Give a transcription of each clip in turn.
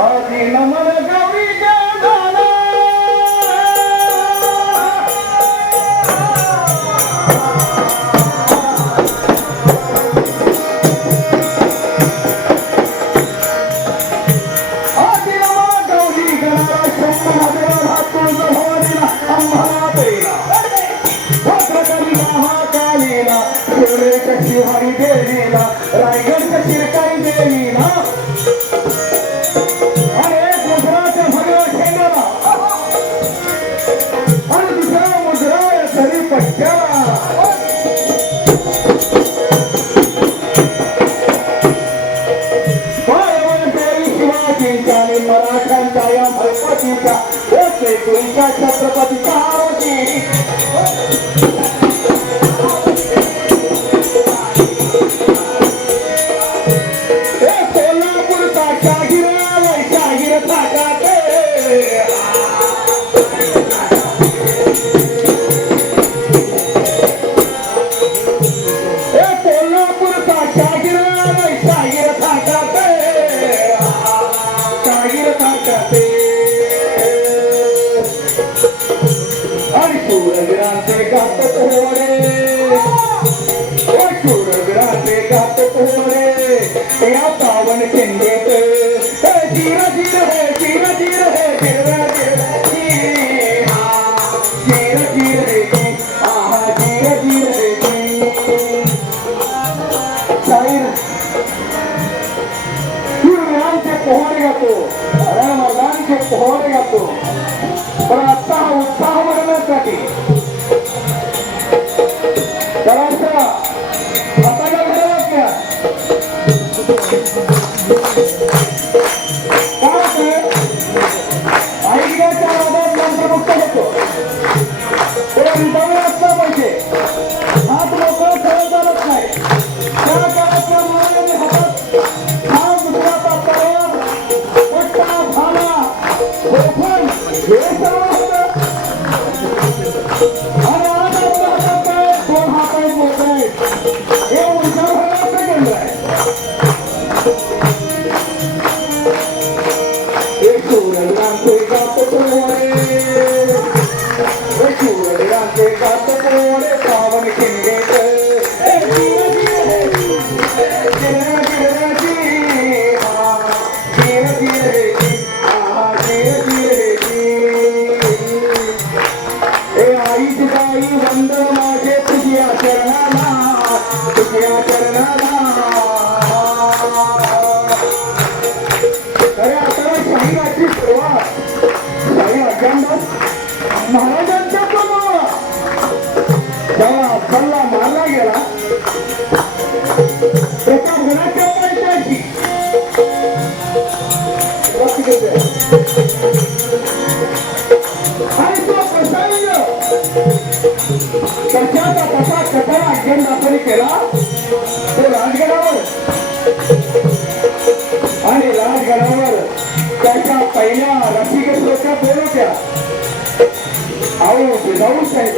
आधी नमन गौरी गाला आधी नमन गौरी गाला शंभरादेव हातून होरीला आम्हाला पेला भद्रकाली महाकालीला शिवले कशी हरी देवीला रायगड शिरकाई देवीला छत्रपतीचा कोल्हापूरचा शाहीर शाहीर थाटाते कोल्हापूरचा शाहीर शाहीर थाटाते शाहीर थाटाते शूरवीरांचे गात पोहरे शूरवीरांचे गात पोहरे या पावन खिंडीत जीर जीर है जीर जीर है जीर जीर जीर रे आहा जीर जीर रे शाहीर शूरवीरांचे पोहरे गातो रणमर्दांचे पोहरे गातो पण आता हा उत्साह वाढवण्यासाठी हाताला घडवत घ्या काय ऐकण्याच्या आवाजात यंत्रमुक्त होतो ते रिझाईन असलं पाहिजे हात मोकळं सरळ चालत नाही त्या काळाच्या मुलांनी हातात हा दुसऱ्याचा तलवार पट्टा भाला गोफण हे सर्व होतं आणि आज आपल्या हातात दोन हात आहेत मोठे हे उंचावर होण्याचं केंद्र आहे शूरवीरांचे गात पोहरे शूरवीरांचे गात पोहरे पावन खिंडीत वंदन माझे तुझ्या चरणाला तुझ्या चरणाला अरे आता शाहीराची सुरुवात शाही अखंड महाराजांच्या प्रमाणाला जेव्हा सल्ला मारला गेला एका गुणाच्या पैशाची आणि तो प्रसंग कशाचा कसा कथा अजेंडा आपण केला तो राजगडावर आणि राजगडावर त्याच्या पहिल्या रसिक लोका बोल होत्या आओ जिजाऊ साहेब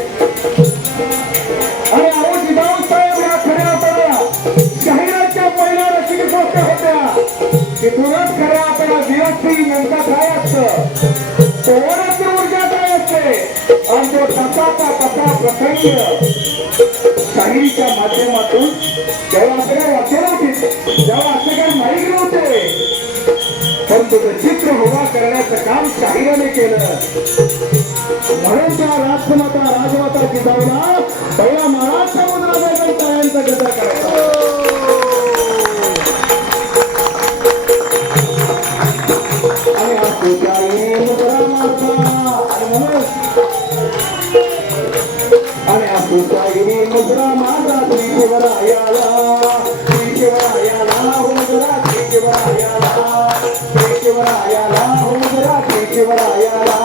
आणि आओ जिजाऊ साहेब या खऱ्या आपल्या शाहिराच्या पहिल्या रसिक लोका होत्या तिथूनच खऱ्या आपल्या विरक्ती नंतर काय असतं पोहण्याची ऊर्जा काय असते आणि तो कसाचा कसा प्रसंग शाहिरीच्या माध्यमातून जेव्हा असं काय वाक्य नव्हते जेव्हा असं काय माहीत नव्हते पण तुझं चित्र उभा करण्याचं काम शाहिराने केलं म्हणून त्या राजमाता राजमाता जिजाऊला पहिला महाराज समुद्राचा तळ्यांचा गदा करायचा आणि हा पूजारी मुद्रा मारता आणि हा पूजागिरी मुद्रा मारता श्री शिवरायाला हो मुद्रा श्री शिवरायाला हो मुद्रा श्री शिवरायाला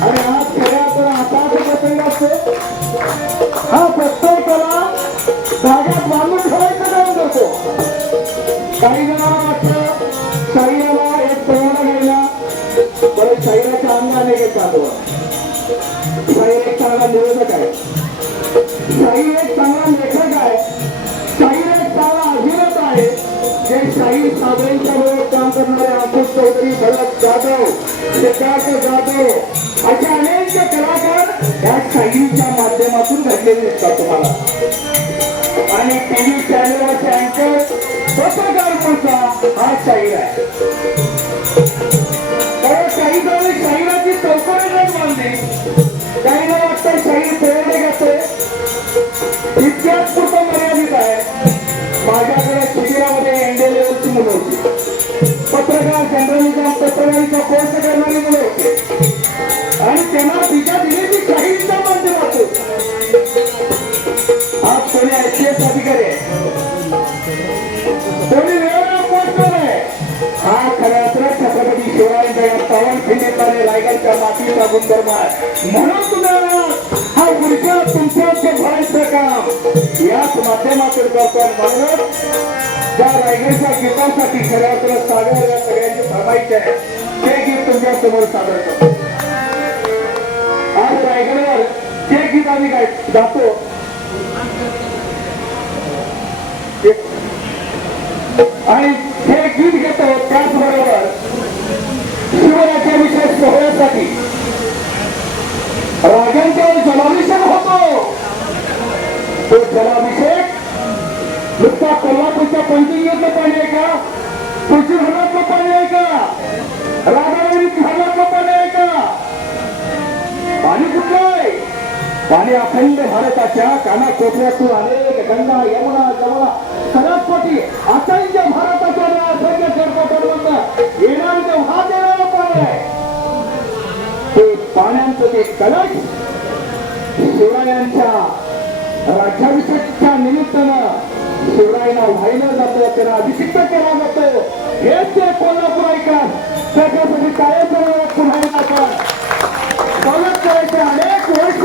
आणि आज खऱ्या हातात प्रसंग असतो हा प्रत्येकाला धाग्यात बांधून ठेवायचं काम करतो काही जणांना वाटतं शरीराला एक पोहणा घ्यायला बरं शरीराच्या अंगाने घेतात शरीर एक चांगला निरोधक आहे शरीर एक चांगला लेखक आहे शरीर एक चांगला अभिनेता आहे जे शाहीर साबळेंच्या सिद्धार्थ जाधव असे अनेक कलाकार या शाहिरीच्या माध्यमातून घडलेले दिसतात तुम्हाला. आणि टीव्ही चॅनलवरचे अँकर पत्रकार म्हणता हा शाहीर आहे. कारण काही जण शाहिराची चौकडी नाही मानली. काहींना वाटतं शाहीर प्रेरणे घेतोय इतक्याच पुरतं मर्यादित आहे. माझ्याकडे शिबिरामध्ये एनडी लेवलची मुलं होती. पत्रकार जर्नलिझम पत्रकारिता कोर्स करणारी मुलं होती आणि त्यांना दिशा दिलेली शाहिरीच्या माध्यमातून. आज कोणी IPS अधिकारी आहे, कोणी वेगळा पोस्टर आहे. हा खऱ्या अर्थात छत्रपती शिवरायांच्या या पावनखिंडीतला रायगडच्या मातीचा गुणधर्म आहे. म्हणून तुम्हाला हा ऊर्जा तुमच्याचे भरायचं काम याच माध्यमातून करतो. म्हणूनच ज्या रायगडच्या गीतासाठी खऱ्या अर्थात सागर या सगळ्यांची फरमाईश आहे ते गीत तुमच्या समोर सादर करतो. आज रायगडवर जे गीत आम्ही काय जातो आणि हे गीत घेतो त्याचबरोबर शिवराज्याभिषेक सोहळ्यासाठी राजांचा जलाभिषेक होतो. तो जलाभिषेक नुसता कोल्हापूरच्या पंचगंगेतलं पाणी आहे का, तुळशी धरणातलं पाणी आहे का, राधानगरी धरणातलं पाणी आहे का? पाणी कुठलं आहे? पाणी अखंड भारताच्या कानाकोपऱ्यातून अनेक गंगा यमुना जमुना सरस्वती असंख्य भारताच्या असंख्य जलपटांमधून येणारी ते वाहत येणारं पाणी आहे. ते पाण्याचं ते कलश शिवरायांच्या राज्याभिषेकच्या निमित्तानं शिवरायांना वाहिलं जातं, त्यांना अभिषिक्त केला जातो. हेच ते कोल्हापूर ऐकत त्याच्यासाठी काय पुन्हा आपण स्वागत करायचे. अनेक वर्ष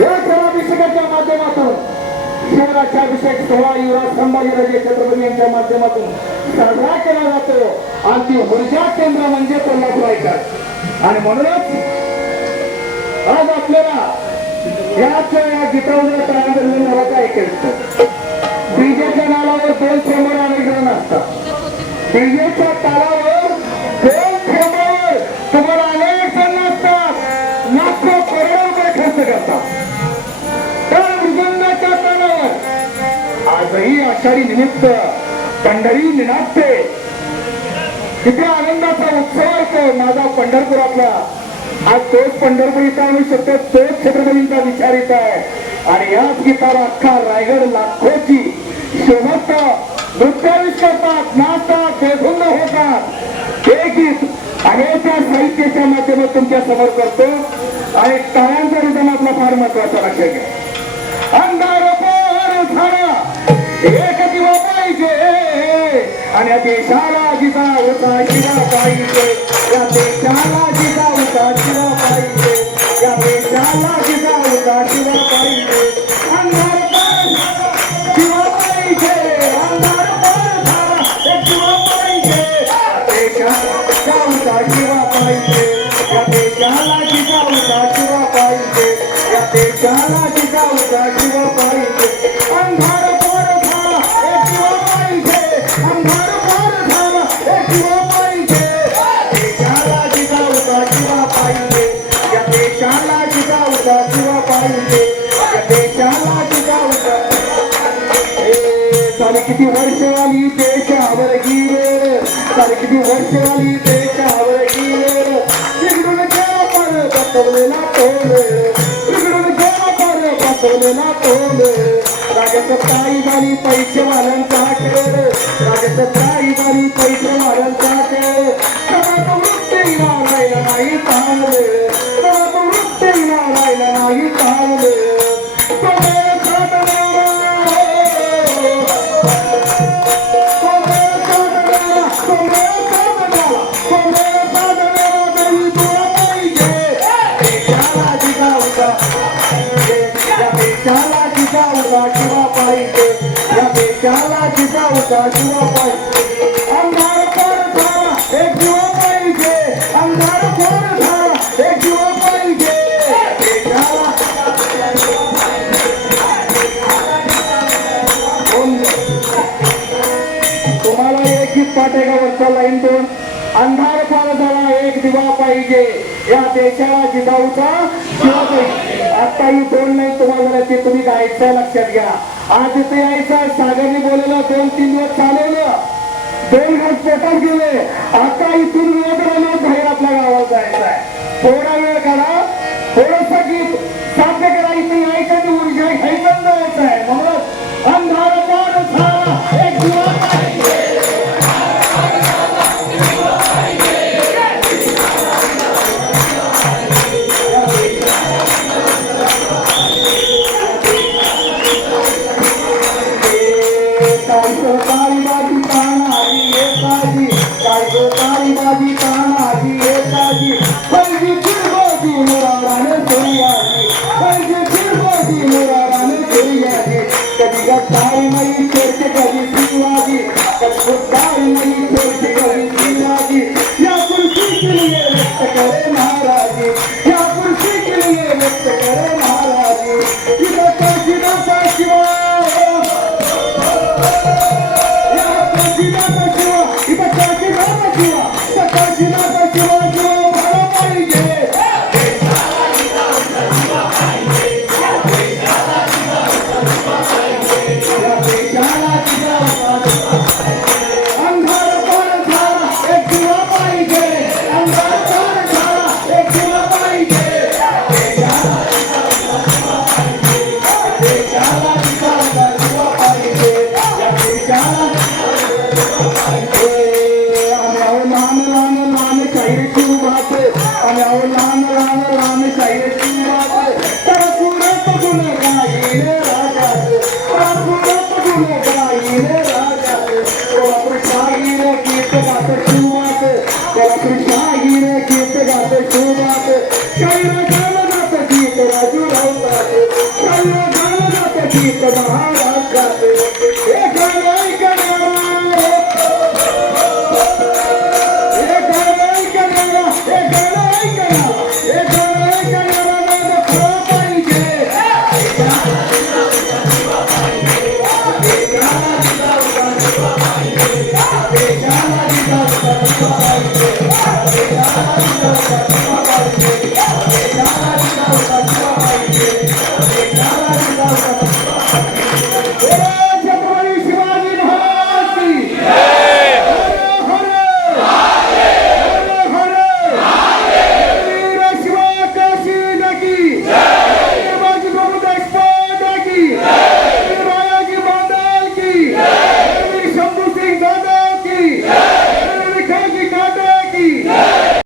या जलाभिषेकाच्या माध्यमातून शिवराज्याभिषेक सोहळा युवराज संभाजीराजे छत्रपती यांच्या माध्यमातून साजरा केला जातो. आणि ती ऊर्जा केंद्र म्हणजे कोल्हापूर ऐकत. आणि म्हणूनच आज आपल्याला या गीतावर तयार मला काय ऐकायचं. डीजेच्या नावावर 2 थेंबर अनेक असतात. डीजेच्या तालावर 2 थेंबर तुम्हाला अनेक जण असतात. लाखो करोडो रुपये खर्च करतात. तर मृदंगाच्या तालावर आजही आषाढी निमित्त पंढरी निनादते. तिथे आनंदाचा उत्सव असतो माझा पंढरपुरातला. आज तोच पंढरपूर इथं आणू शकतो, तोच छत्रपतींचा विचार येत आहे. आणि याच गीताला अख्खा रायगड लाखोची शोभत नृत्याविष करतात, नाचतात, बेधुंद होतात. हे गीत अनेक साहित्याच्या माध्यमातून तुमच्या समोर करतो. आणि टाळ्यांचा रिदम आपला फार महत्वाचा लक्षात घ्या. अंधार पार झाला एक दिवा पाहिजे आणि या देशाला जिजाऊचा शिरा पाहिजे. या देशाला जिजाऊचा शिरा पाहिजे. या देशाला जिजाऊचा शिरा पाहिजे. अंधार पार झाला दिवा पाहिजे. अंधार पार झाला एक दिवा पाहिजे. या देशाला जिजाऊचा शिरा पाहिजे. या देशाला जिजाऊचा शिरा पाहिजे. या देशाला जिजाऊचा शिरा पाहिजे. अंधार पार झाला एक दिवा पाहिजे. अंधार पार झाला एक दिवा पाहिजे. देशाला जिजाऊचा शिरा पाहिजे. या देशाला जिजाऊचा शिरा पाहिजे. या देशाला जिजाऊचा. साली किती वर्ष आली देशावर गेले. साली किती वर्ष आली देशावर गेले. बिघडून गेला पर बसवलेला तोल. बिघडून गेला पर बसवलेला तोल. राजसत्ताई झाली पैसेवाल्यांचा खेळ. राजसत्ताई झाली पैसेवाल्यांचा खेळ. समाज वृत्तीला राहिला नाही चांगले. समाज वृत्तीला राहिला नाही चांगले. देशाला जिजाऊचा शिवा पाहिजे. या देशाला जिजाऊचा शिवा पाहिजे. अंधार पार झाला एक दिवा पाहिजे. अंधार पार झाला एक दिवा पाहिजे. देशाला तुम्हाला एक गीत पाठ आहे का वरचा लाईन 2 अंधार फार झाला एक दिवा पाहिजे या देशाला जिजाऊचा शिवा पाहिजे. आता ही दोन नाही तुम्हाला ते तुम्ही गायचं लक्षात घ्या. आज इथे यायचं सागरने बोललेलं 2-3 दिवस चालवलं, 2 दिवस पोटात गेले. आता इथून वेळ बाहेर आपल्या गावाला जायचं आहे. थोडा वेळ काढा, थोडंसं गीत साध्य करा. इथे यायचं आणि ऊर्जा घ्यायचं जायचं आहे. म्हणून अंधार फार झाला एक दिवा पाहिजे. काळी बाजी तानाजी येताजी, काळी बाजी तानाजी येताजी, पैजी फिरबाजी मुराराने सोयाजी, पैजी फिरबाजी मुराराने सोयाजी. कधी गद्दारी नाही चोरचे कधी शिवाजी, कधी गद्दारी नाही चोरचे कधी शिवाजी. या कुर्सी के लिए व्यक्त करे महाराजी, या कुर्सी के लिए व्यक्त करे महाराजी. इधर काशीनाथ शिवा